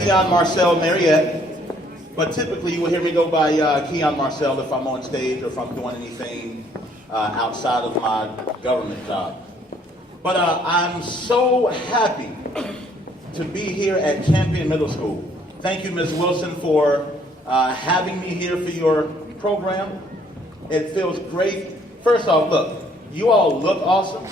Keon Marcel Mariette, but typically you will hear me go by Keon Marcel if I'm on stage or if I'm doing anything outside of my government job. But I'm so happy to be here at Champion Middle School. Thank you, Ms. Wilson, for having me here for your program. It feels great. First off, look, you all look awesome.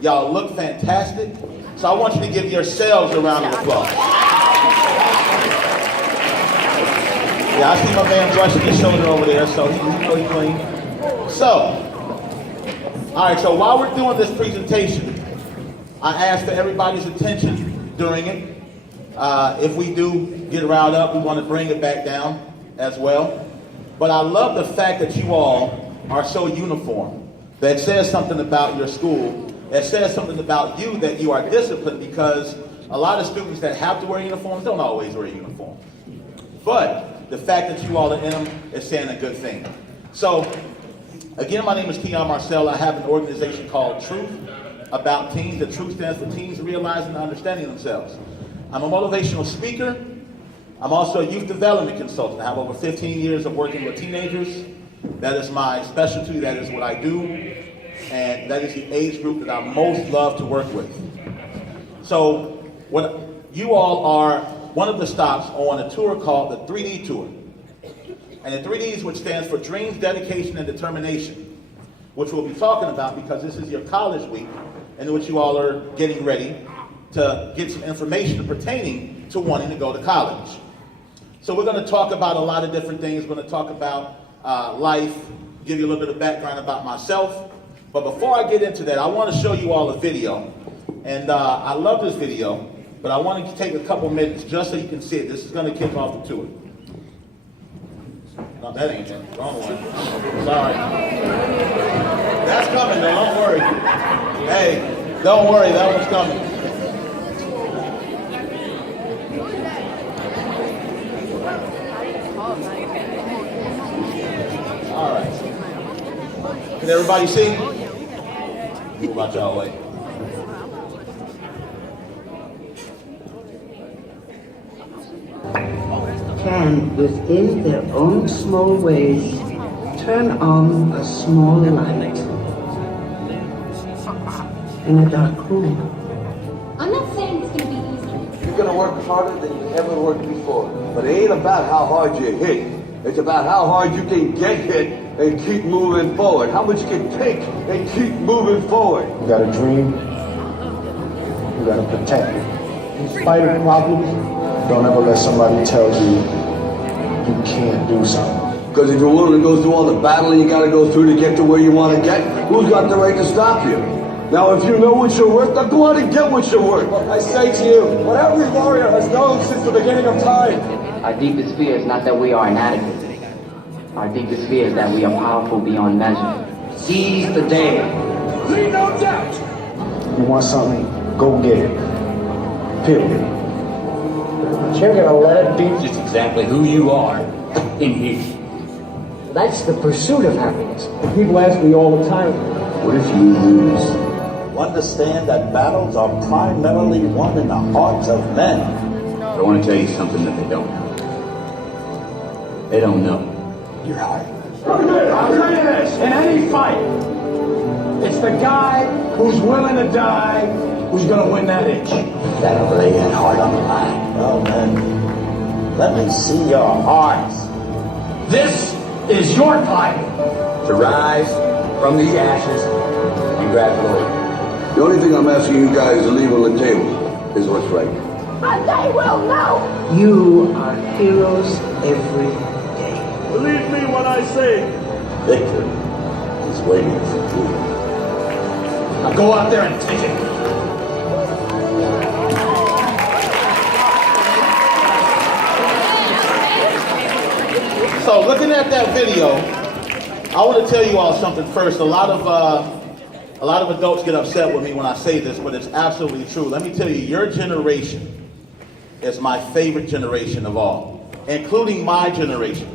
Y'all look fantastic. So I want you to give yourselves a round of applause. Yeah, I see my man brushing his shoulder over there, so he's really clean. So, all right, so while we're doing this presentation, I ask for everybody's attention during it. If we do get riled up, we want to bring it back down as well. But I love the fact that you all are so uniform. That says something about your school. That says something about you, that you are disciplined, because a lot of students that have to wear uniforms don't always wear uniforms. But the fact that you all are in them is saying a good thing. So, again, my name is Keon Marcel. I have an organization called Truth, about teens. The Truth stands for Teens Realizing and Understanding Themselves. I'm a motivational speaker. I'm also a youth development consultant. I have over 15 years of working with teenagers. That is my specialty. That is what I do. And that is the age group that I most love to work with. So, what you all are one of the stops on a tour called the 3D Tour. And the 3Ds, which stands for Dreams, Dedication, and Determination, which we'll be talking about because this is your college week in which you all are getting ready to get some information pertaining to wanting to go to college. So we're going to talk about a lot of different things. We're going to talk about life, give you a little bit of background about myself. But before I get into that, I want to show you all a video. And I love this video, but I want to take a couple minutes just so you can see it. This is going to kick off the tour. No, that ain't it. Wrong one. Sorry. That's coming, though. Don't worry. Hey, don't worry. That one's coming. All right. Can everybody see? Move out y'all way. Can, within their own small ways, turn on a small light in a dark room. I'm not saying it's going to be easy. You're going to work harder than you ever worked before. But it ain't about how hard you hit. It's about how hard you can get hit and keep moving forward. How much you can take and keep moving forward. You got a dream, you got to protect it. In spite of problems, don't ever let somebody tell you you can't do something. Because if you're willing to go through all the battling you got to go through to get to where you want to get, who's got the right to stop you? Now, if you know what you're worth, then go out and get what you're worth. I say to you, what every warrior has known since the beginning of time. Our deepest fear is not that we are inadequate. Our deepest fear is that we are powerful beyond measure. Seize the day. Leave no doubt. You want something, go get it. Period. But you're gonna let it be Just exactly who you are in here. That's the pursuit of happiness. People ask me all the time, What if you lose? Understand that battles are primarily won in the hearts of men. I want to tell you something that they don't know. They don't know you're hard. I'll tell you this, in any fight, it's the guy who's willing to die who's gonna win that itch. That'll lay that heart on the line. Well, then, let me see your hearts. This is your fight. To rise from the ashes and grab glory. The only thing I'm asking you guys to leave on the table is what's right. And they will know. You are heroes every day. Believe me when I say, Victory is waiting for you. now go out there and take it. So looking at that video, I want to tell you all something first. A lot of adults get upset with me when I say this, but it's absolutely true. Let me tell you, your generation is my favorite generation of all, including my generation.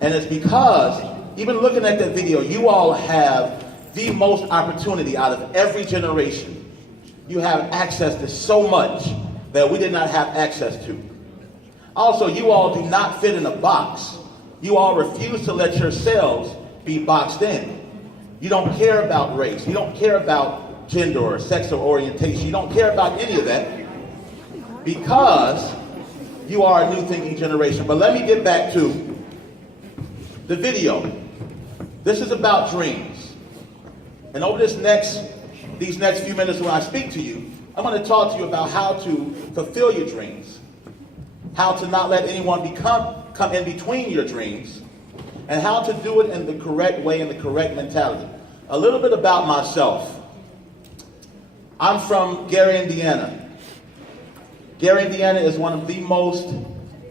And it's because, even looking at that video, you all have the most opportunity out of every generation. You have access to so much that we did not have access to. Also, you all do not fit in a box. You all refuse to let yourselves be boxed in. You don't care about race. You don't care about gender or sexual orientation. You don't care about any of that because you are a new thinking generation. But let me get back to the video. This is about dreams. And over these next few minutes when I speak to you, I'm going to talk to you about how to fulfill your dreams, how to not let anyone come in between your dreams, and how to do it in the correct way, in the correct mentality. A little bit about myself. I'm from Gary, Indiana. Gary, Indiana is one of the most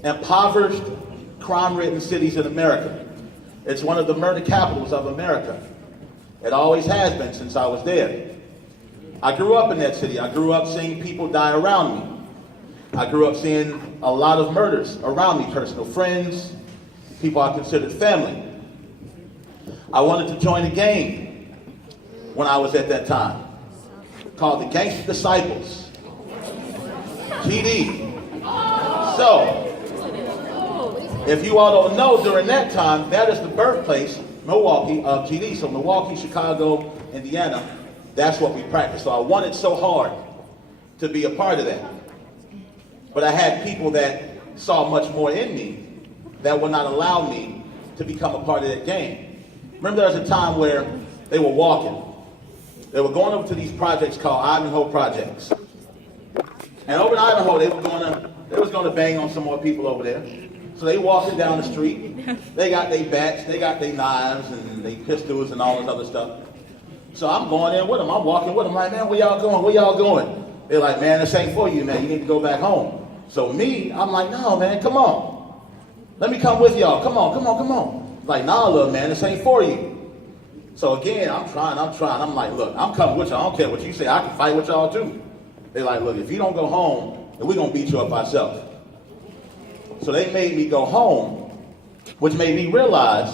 impoverished, crime-ridden cities in America. It's one of the murder capitals of America. It always has been since I was there. I grew up in that city. I grew up seeing people die around me. I grew up seeing a lot of murders around me, personal friends, people I considered family. I wanted to join a gang when I was at that time, called the Gangster Disciples, GD. So, if you all don't know, during that time, that is the birthplace, Milwaukee, of GD. So Milwaukee, Chicago, Indiana, that's what we practiced. So I wanted so hard to be a part of that. But I had people that saw much more in me that would not allow me to become a part of that gang. Remember there was a time where they were walking. They were going over to these projects called Ivanhoe Projects. And over in Ivanhoe, they was going to bang on some more people over there. So they walking down the street. They got their bats, they got their knives, and their pistols and all this other stuff. So I'm going in with them. I'm walking with them like, man, where y'all going? Where y'all going? They're like, man, this ain't for you, man. You need to go back home. So me, I'm like, no, man, come on. Let me come with y'all. Come on. Like, nah, little man, this ain't for you. So again, I'm trying. I'm like, look, I'm coming with y'all. I don't care what you say. I can fight with y'all too. They're like, look, if you don't go home, then we're going to beat you up ourselves. So they made me go home, which made me realize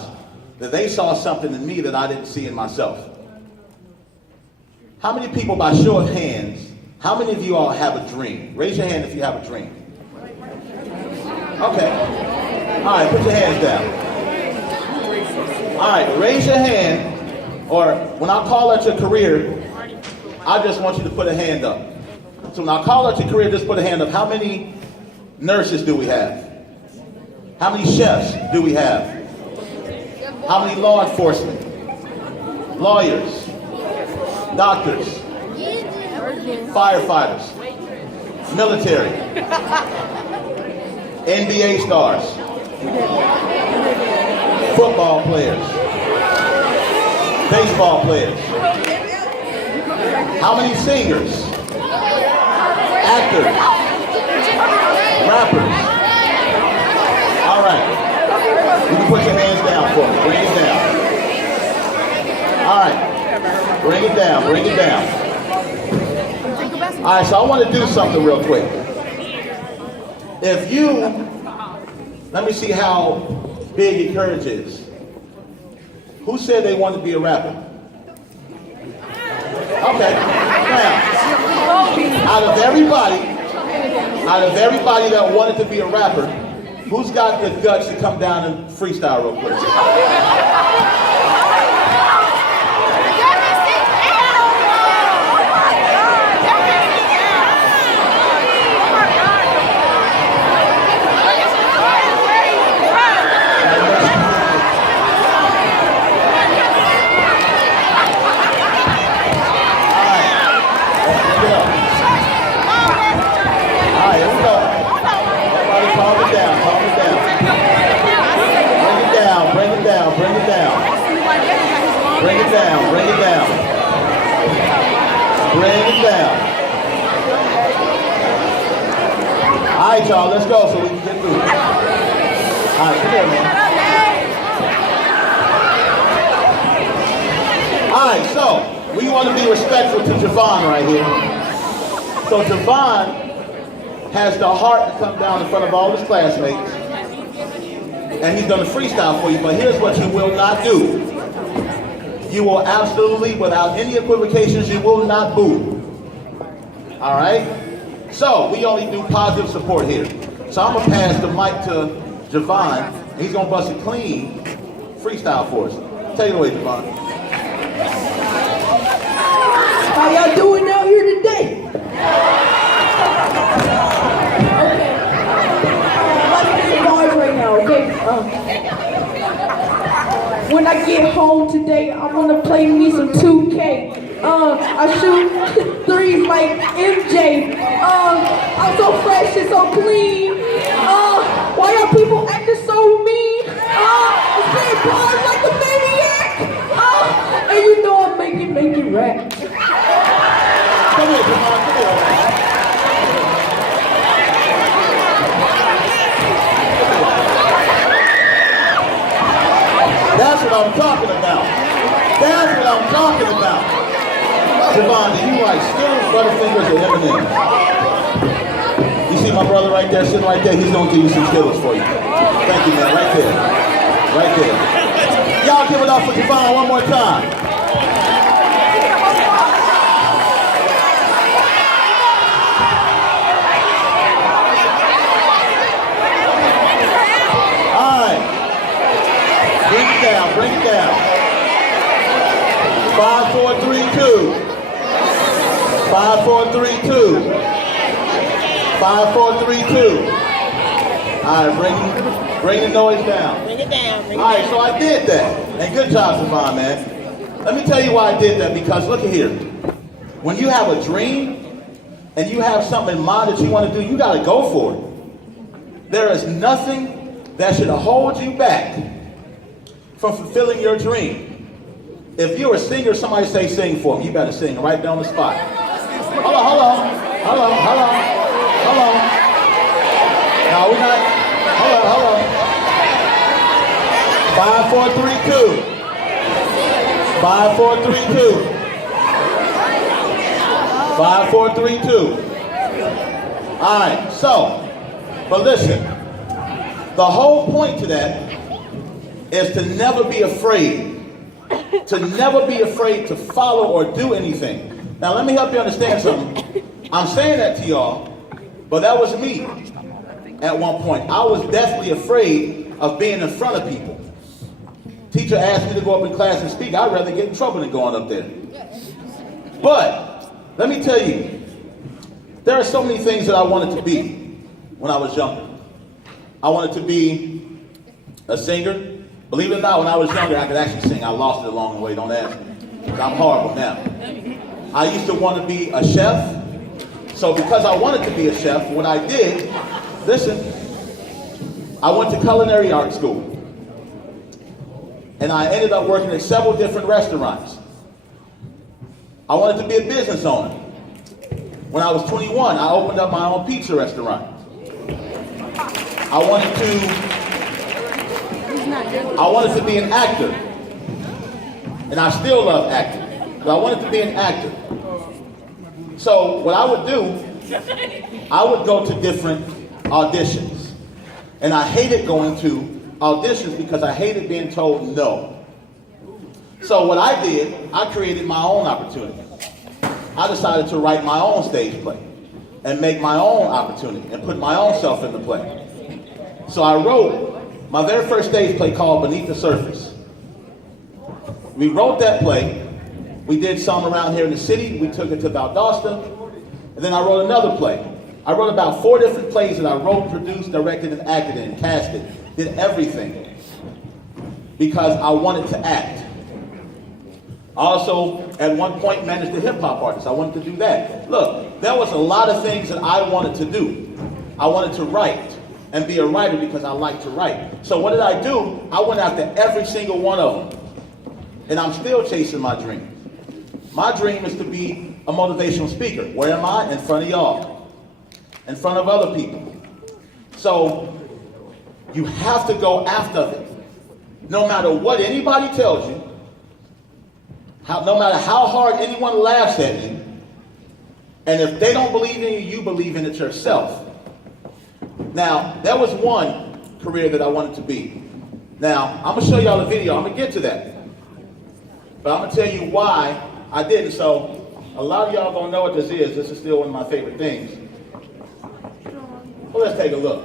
that they saw something in me that I didn't see in myself. How many people, by show of hands, how many of you all have a dream? Raise your hand if you have a dream. Okay. All right, put your hands down. All right, raise your hand, or when I call out your career, I just want you to put a hand up. So when I call out your career, just put a hand up. How many nurses do we have? How many chefs do we have? How many law enforcement? Lawyers? Doctors? Firefighters? Military? NBA stars? Football players? Baseball players? How many singers? Actors? Rappers? All right. You can put your hands down for me. Bring it down. All right. Bring it down. Bring it down. All right, so I want to do something real quick. If you, let me see how big your courage is. Who said they wanted to be a rapper? Okay. Now, out of everybody that wanted to be a rapper, who's got the guts to come down and freestyle real quick? All right, y'all, let's go so we can get through it. All right, come here, man. All right, so we want to be respectful to Javon right here. So Javon has the heart to come down in front of all his classmates, and he's going to freestyle for you, but here's what you will not do. You will absolutely, without any equivocations, you will not boo. All right? So we only do positive support here. So I'm gonna pass the mic to Javon. He's gonna bust a clean freestyle for us. Take it away, Javon. How y'all doing out here today? Okay. I'm about to get some bars right now, okay? When I get home today, I'm gonna play me some 2K. I shoot threes like MJ. I'm so fresh and so clean. Why are people acting so mean? I'm spitting bars like a maniac. And you know I'm making rap. Come here, Javon, come here. That's what I'm talking about. That's what I'm talking about. Javon, do you like Skittles, Butterfingers, or M&M's? You see my brother right there, sitting right there? He's gonna give you some Skittles for you. Thank you, man. Right there. Right there. Y'all give it up for Javon one more time. All right. Bring it down, bring it down. 5, 4, 3, 2. 5, 4, 3, 2. 5, 4, 3, 2. All right, bring the noise down. Bring it down. All right, so I did that. And good job, Javon, man. Let me tell you why I did that, because look at here. When you have a dream and you have something in mind that you want to do, you got to go for it. There is nothing that should hold you back from fulfilling your dream. If you're a singer, somebody say sing for me. You better sing right there on the spot. Hold on. No, we're not. Hold on. 5, 4, 3, 2. 5, 4, 3, 2. 5, 4, 3, 2. All right, so, but listen, the whole point to that is to never be afraid. To never be afraid to follow or do anything. Now, let me help you understand something. I'm saying that to y'all, but that was me at one point. I was deathly afraid of being in front of people. Teacher asked me to go up in class and speak. I'd rather get in trouble than going up there. But let me tell you, there are so many things that I wanted to be when I was younger. I wanted to be a singer. Believe it or not, when I was younger, I could actually sing. I lost it along the way, don't ask me. Because I'm horrible now. I used to want to be a chef. So because I wanted to be a chef, what I did, listen, I went to culinary art school. And I ended up working at several different restaurants. I wanted to be a business owner. When I was 21, I opened up my own pizza restaurant. I wanted to be an actor. And I still love acting. But I wanted to be an actor. So what I would do, I would go to different auditions. And I hated going to auditions because I hated being told no. So what I did, I created my own opportunity. I decided to write my own stage play and make my own opportunity and put my own self in the play. So I wrote my very first stage play called Beneath the Surface. We wrote that play. We did some around here in the city. We took it to Valdosta. And then I wrote another play. I wrote about 4 different plays that I wrote, produced, directed, and acted in, casted. Did everything. Because I wanted to act. I also, at one point, managed a hip-hop artist. I wanted to do that. Look, there was a lot of things that I wanted to do. I wanted to write and be a writer because I like to write. So what did I do? I went after every single one of them. And I'm still chasing my dream. My dream is to be a motivational speaker. Where am I? In front of y'all. In front of other people. So you have to go after it. No matter what anybody tells you, no matter how hard anyone laughs at you, and if they don't believe in you, you believe in it yourself. Now, there was one career that I wanted to be. Now, I'm going to show y'all a video. I'm going to get to that. But I'm going to tell you why I didn't. So, a lot of y'all going to know what this is. This is still one of my favorite things. Well, let's take a look.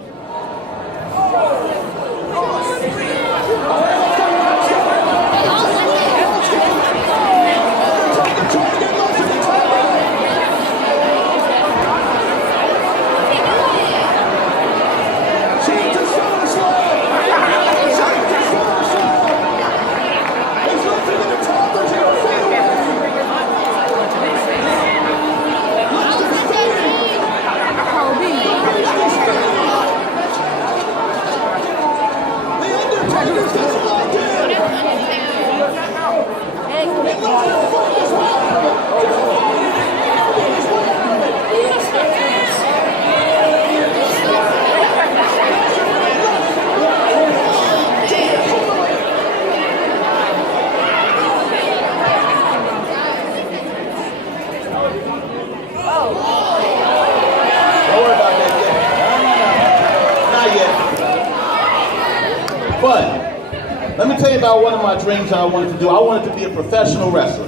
But let me tell you about one of my dreams that I wanted to do. I wanted to be a professional wrestler.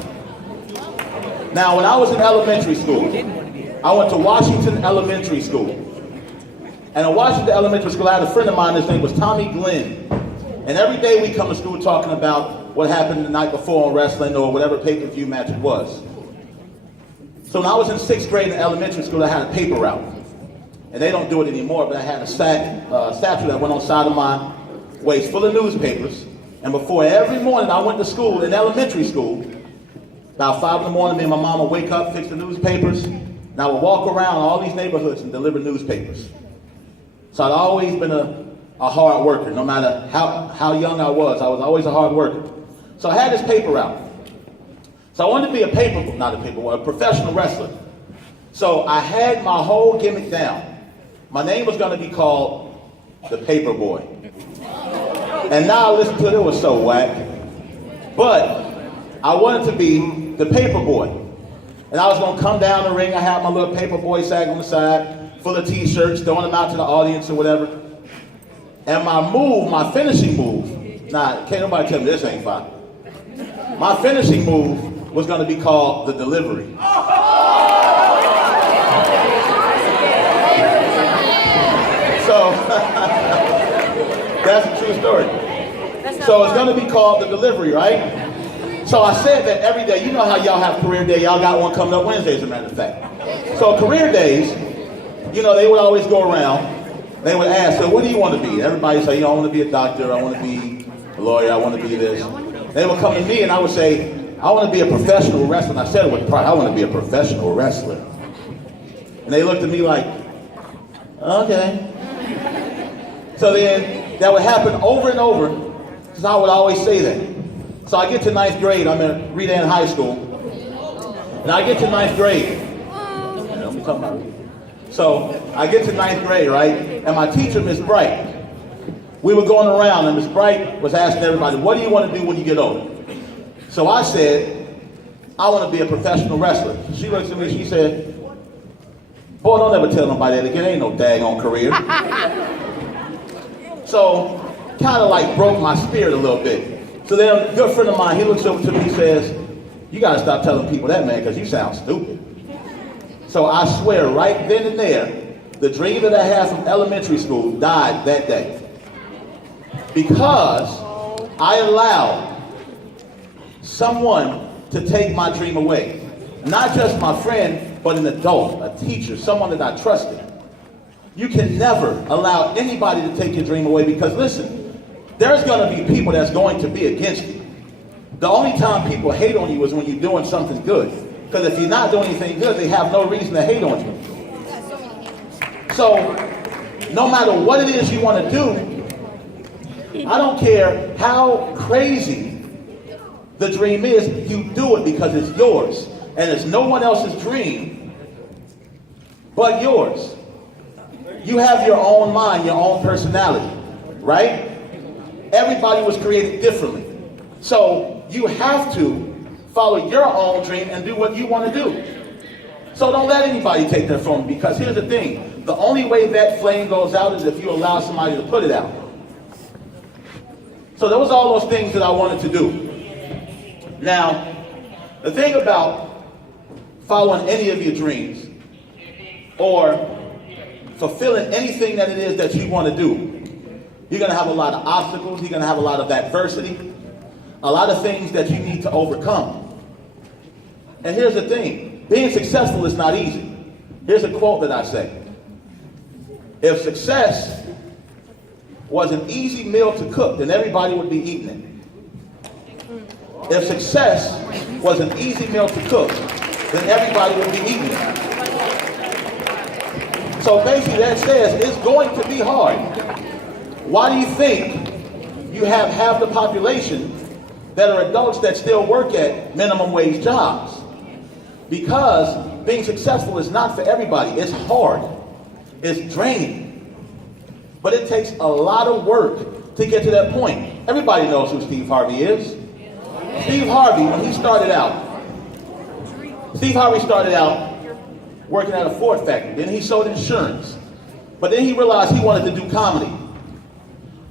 Now, when I was in elementary school, I went to Washington Elementary School. And in Washington Elementary School, I had a friend of mine, his name was Tommy Glenn. And every day we come to school talking about what happened the night before on wrestling or whatever pay-per-view match it was. So when I was in 6th grade in elementary school, I had a paper route. And they don't do it anymore, but I had a statue that went on the side of my waist full of newspapers. And before every morning I went to school, in elementary school, about 5 in the morning, me and my mom would wake up, fix the newspapers, and I would walk around all these neighborhoods and deliver newspapers. So I'd always been a hard worker. No matter how young I was always a hard worker. So I had this paper route. So I wanted to be a professional wrestler. So I had my whole gimmick down. My name was going to be called the Paper Boy. And now I listen to it, it was so whack. But I wanted to be the Paper Boy. And I was going to come down the ring, I had my little Paper Boy sack on the side, full of t-shirts, throwing them out to the audience or whatever. And my finishing move, can't nobody tell me this ain't fine. My finishing move was going to be called the Delivery. So, that's a true story. So it's going to be called the Delivery, right? So I said that every day. You know how y'all have career day. Y'all got one coming up Wednesday, as a matter of fact. So career days, you know, they would always go around. They would ask, so what do you want to be? Everybody say, I want to be a doctor. I want to be a lawyer. I want to be this. They would come to me and I would say, I want to be a professional wrestler. And I said it with pride. I want to be a professional wrestler. And they looked at me like, okay. So then that would happen over and over, because I would always say that. So I get to 9th grade, I'm at Redan High School, and I get to 9th grade. So I get to 9th grade, right? And my teacher, Miss Bright, we were going around, and Miss Bright was asking everybody, what do you want to do when you get older? So I said, I want to be a professional wrestler. She looked at me, she said, boy, don't ever tell nobody that again, ain't no daggone career. So, kind of like broke my spirit a little bit. So then a good friend of mine, he looks over to me and says, you got to stop telling people that, man, because you sound stupid. So I swear, right then and there, the dream that I had from elementary school died that day. Because I allowed someone to take my dream away. Not just my friend, but an adult, a teacher, someone that I trusted. You can never allow anybody to take your dream away, because listen, there's going to be people that's going to be against you. The only time people hate on you is when you're doing something good. Because if you're not doing anything good, they have no reason to hate on you. So, no matter what it is you want to do, I don't care how crazy the dream is, you do it because it's yours. And it's no one else's dream but yours. You have your own mind, your own personality, right? Everybody was created differently. So you have to follow your own dream and do what you want to do. So don't let anybody take that from you, because here's the thing. The only way that flame goes out is if you allow somebody to put it out. So there was all those things that I wanted to do. Now, the thing about following any of your dreams or fulfilling anything that it is that you want to do. You're going to have a lot of obstacles. You're going to have a lot of adversity. A lot of things that you need to overcome. And here's the thing. Being successful is not easy. Here's a quote that I say. If success was an easy meal to cook, then everybody would be eating it. If success was an easy meal to cook, then everybody would be eating it. So basically that says it's going to be hard. Why do you think you have half the population that are adults that still work at minimum wage jobs? Because being successful is not for everybody. It's hard. It's draining. But it takes a lot of work to get to that point. Everybody knows who Steve Harvey is. Steve Harvey, when he started out, working at a Ford factory. Then he sold insurance. But then he realized he wanted to do comedy.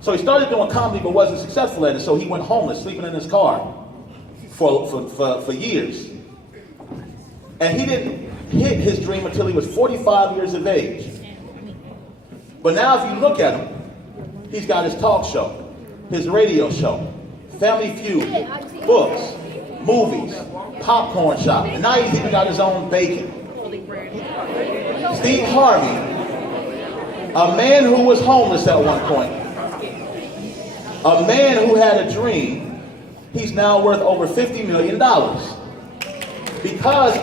So he started doing comedy but wasn't successful at it. So he went homeless, sleeping in his car for years. And he didn't hit his dream until he was 45 years of age. But now if you look at him, he's got his talk show, his radio show, Family Feud, books, movies, popcorn shop, and now he's even got his own bacon. Steve Harvey, a man who was homeless at one point, a man who had a dream, he's now worth over $50 million. Because